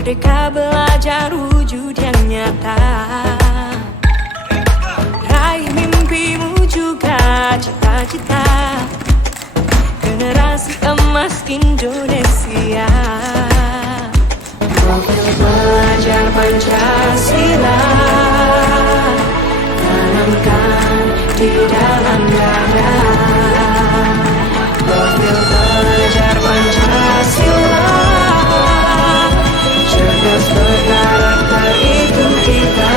Merdeka belajar wujud yang nyata. Raih mimpimu juga cita-cita. Generasi emas Indonesia. Profil pelajar Pancasila tanamkan di dalam dada. Profil pelajar Pancasila, cerdas berkarakter itu kita.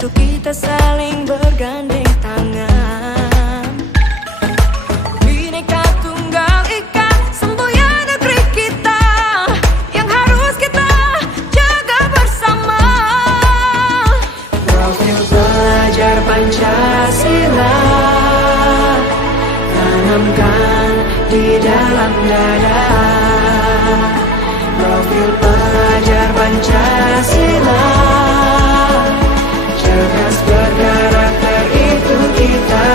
Untuk kita saling bergandeng tangan. Bhinneka Tunggal Ika, semboyan negeri kita, yang harus kita jaga bersama. Profil pelajar Pancasila tanamkan di dalam dada. Profil pelajar Pancasila, cerdas berkarakter itu kita.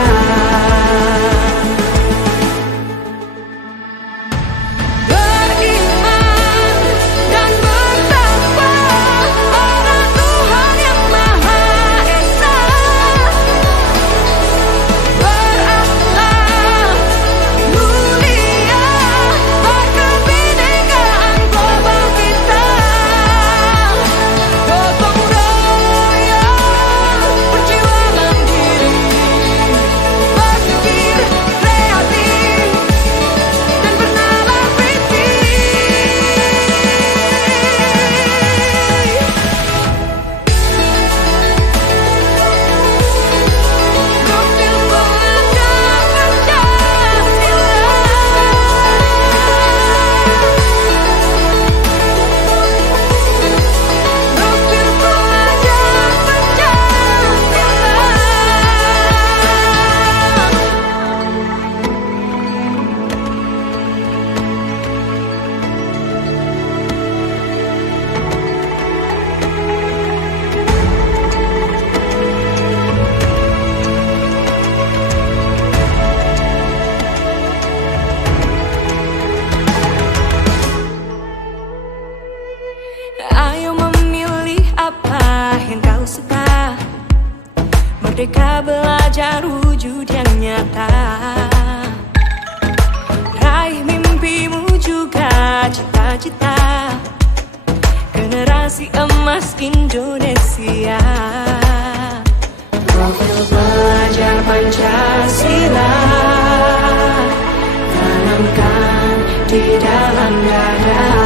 Beriman dan bertakwa pada Tuhan Yang Maha Esa. Berakhlak mulia, berkebinekaan global kita. Gotong royong, berjiwa mandiri, berpikir kreatif, dan bernalar kritis. Profil pelajar Pancasila. Profil pelajar Ayo memilih apa yang kau suka. Merdeka belajar wujud yang nyata. Raih mimpimu juga cita-cita. Generasi emas Indonesia. Profil pelajar Pancasila tanamkan di dalam dada.